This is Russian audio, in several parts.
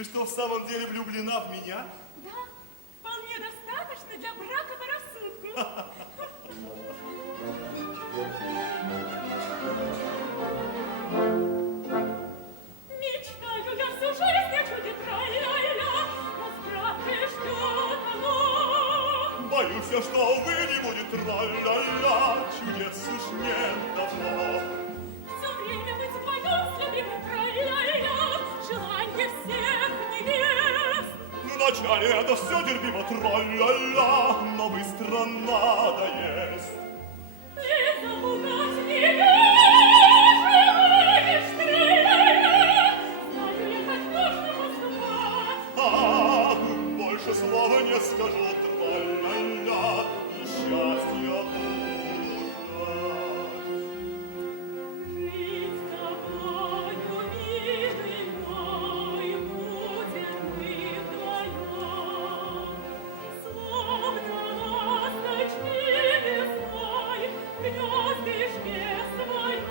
Ты что, в самом деле влюблена в меня? Да, вполне достаточно для брака по рассудку. Мечтаю я всю жизнь о чуде тра-ля-ля, но ты ждет оно. Боюсь я, что, увы, не будет тра-ля-ля, чудес уж нет давно. Все время быть вдвоем с любимым тра-ля-ля, желанье всех невест. Вначале это все терпимо тра-ля-ля, но быстро надоест. Ты запугать меня желаешь, тра-ля-ля, знаю я, как нужно поступать. Ах, больше слова не скажу тра-ля-ля, и счастья буду ждать. Жить с тобою, милый мой, будем мы вдвоем. Словно ласточки весной в гнездышке своем.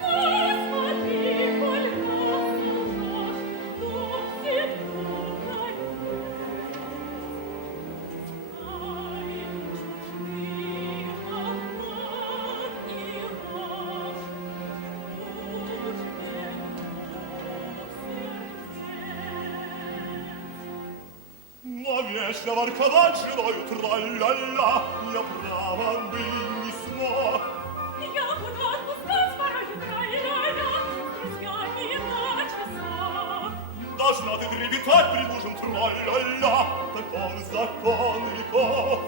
Посмотри, коль нас лжешь, то всегда конец. Ай, чужих обман и ложь, уж не сердец. Навечно ворковать желаю тра-ля-ля, я право бы не смог. Я буду отпускать порою тра-ля-ля, с друзьями на часах. Должна ты трепетать пред мужем тра-ля-ля, таков закон веков.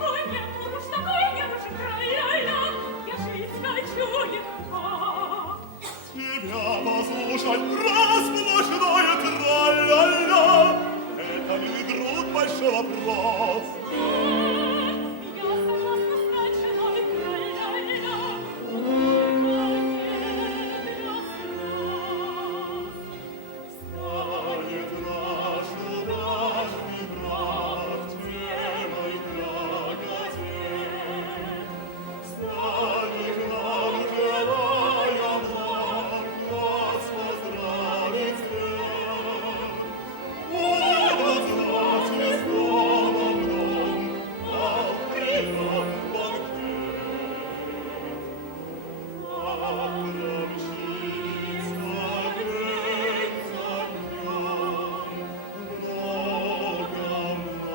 Ой, нет, уж такой не нужен тра-ля-ля, я жить хочу легко. Тебя послушать расплошное тра-ля-ля, это, милый друг, большой вопрос. Я согласна стать женой тра-ля-ля, только не для слез. Станет наш урожный брак темой драгоценной. Станет нам, желая благ, нас поздравить всех. Будут знать из дома в дом, а прием банкет. Промчится день за днем, много-много лет.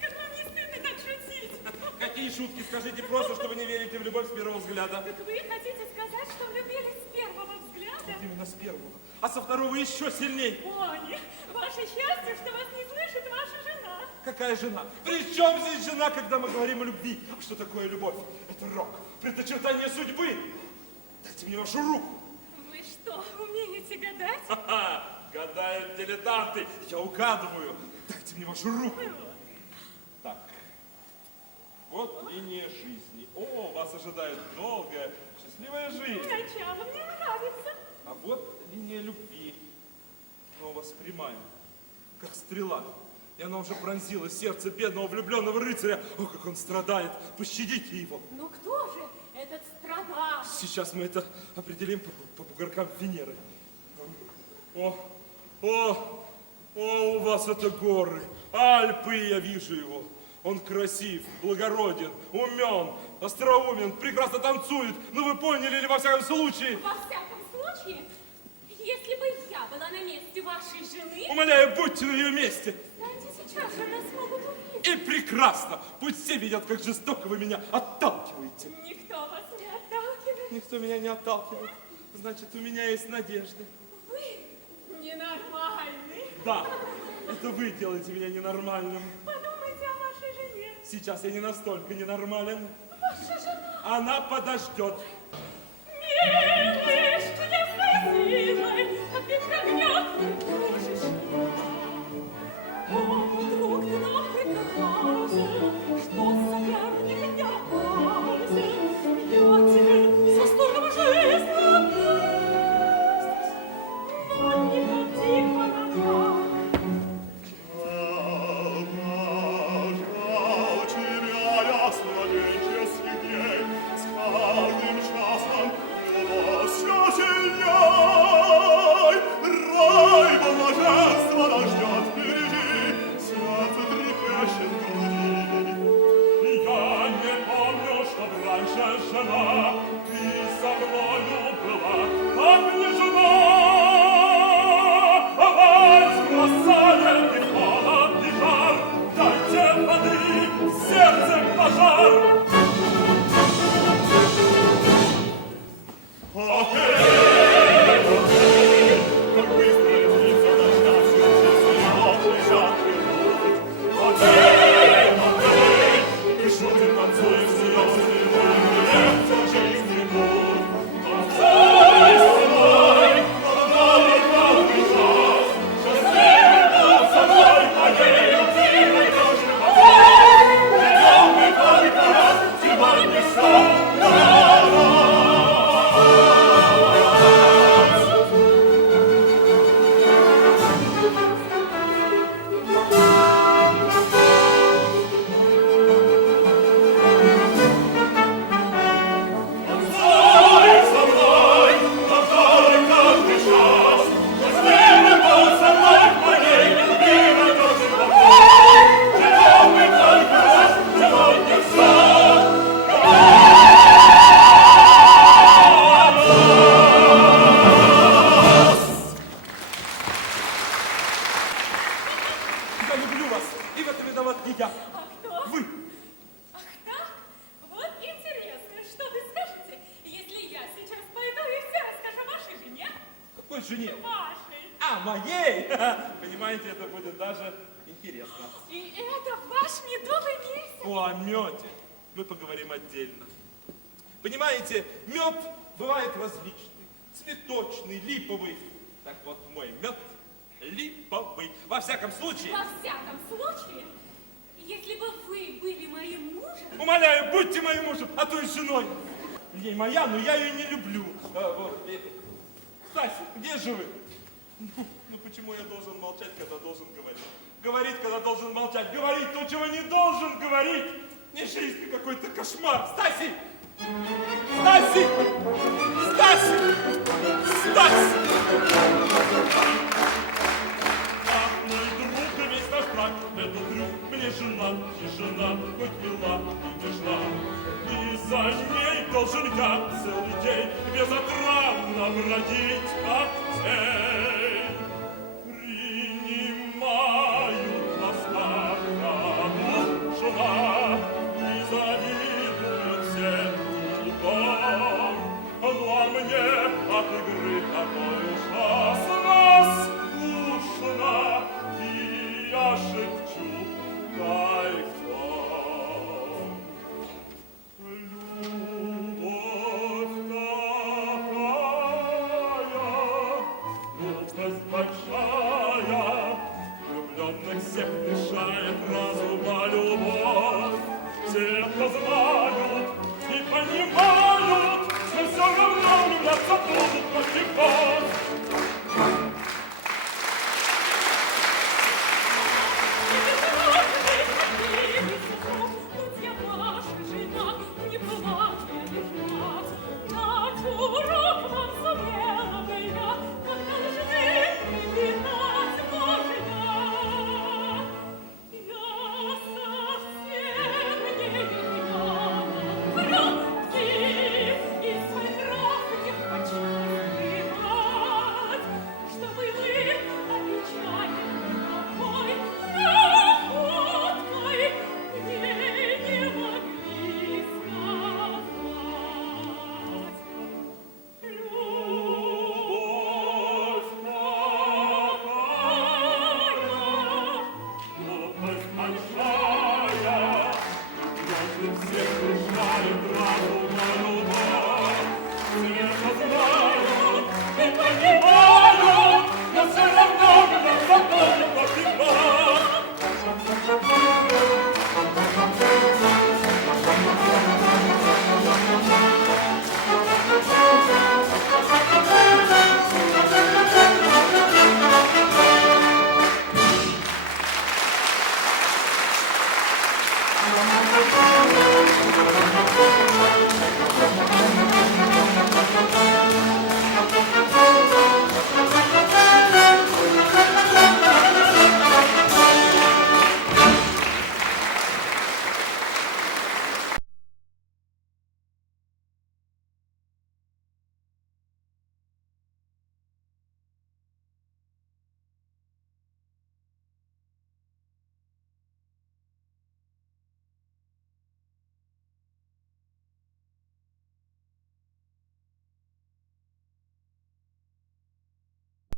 Как вам не стыдно так шутить? Какие шутки? Скажите просто, что вы не верите в любовь с первого взгляда. Так вы хотите сказать, что влюбились с первого взгляда? Именно с первого. А со второго еще сильней. Ой, ваше счастье, что вас не слышит ваша жена. Какая жена? При чем здесь жена, когда мы говорим о любви? А что такое любовь? Это рок, предначертание судьбы. Дайте мне вашу руку. Вы что, умеете гадать? Ха-ха, гадают дилетанты. Я угадываю. Дайте мне вашу руку. Так, вот линия жизни. О, вас ожидает долгая, счастливая жизнь. Начало мне нравится. А вот линия любви. Она у вас прямая, как стрела. И она уже пронзила сердце бедного влюбленного рыцаря. О, как он страдает. Пощадите его. Ну кто же этот страдал? Сейчас мы это определим по бугоркам Венеры. О, у вас это горы. Альпы, я вижу его. Он красив, благороден, умен, остроумен, прекрасно танцует. Ну вы поняли ли во всяком случае? Во всяком случае, если бы я была была на месте вашей жены, Умоляю, будьте на ее месте. знаете, сейчас же нас могут убить. И прекрасно. Пусть все видят, как жестоко вы меня отталкиваете. Никто вас не отталкивает. Никто меня не отталкивает. Значит, у меня есть надежда. Вы ненормальный. Да, это вы делаете меня ненормальным. Подумайте о вашей жене. Сейчас я не настолько ненормален. Ваша жена. Она подождет. Милый, что я спасибой, как ты прогнет, дружишь. О, друг ты нам прекрасен, что соперником не опасен. Я тебе с восторгом жизнь отдаст, но не ходи по ногам. Обожал тебя я студенческий день, с каждым часом любовь сильней. Рай блаженства нас ждет впереди, сердце трепещет в груди. Я не помню, чтоб раньше жена ты со мною была, как не жена. Вас бросает и холод, и жар, дайте воды, в сердце пожар. Как быстро летится дождя, слезы лежат придут. И шутит, танцует, слезы льются в жизни будут. Танцуй со мной, танцуй, каждый час, счастливый путь со мной, моей любимой души потом. Идем мы только раз, сегодня все. Я люблю вас, и в этом виноват не я. А кто? Вы. Ах так? Вот интересно, что вы скажете, если я сейчас пойду и все расскажу вашей жене? Какой жене? Вашей. А, моей! Понимаете, это будет даже интересно. И это ваш медовый месяц? О мёде мы поговорим отдельно. Понимаете, мед бывает различный. Цветочный, липовый. Так вот, мой мед липовый. Во всяком случае... Во всяком случае, если бы вы были моим мужем... Умоляю, будьте моим мужем, а то и женой. Ей моя, но я ее не люблю. Стась, где же вы? Ну почему я должен молчать, когда должен говорить? Говорить, когда должен молчать. Говорить то, чего не должен говорить. Не жизнь, а какой-то кошмар. Стаси! Стаси! Стаси! Стаси! Ах, мой друг, весь наш брак, это трюк. Мне жена, не жена, хоть мила и нежна. И за ней должен я целый день безотрадно бродить, как тень. Принимают нас как жена и завидуют всем кругом. Ну а мне от игры такой ужасно скучно, и я шепчу тайком. Любовь такая, глупость большая, влюбленных всех лишает разума любовь. Все это знают и понимают, но все равно влюбляться будут по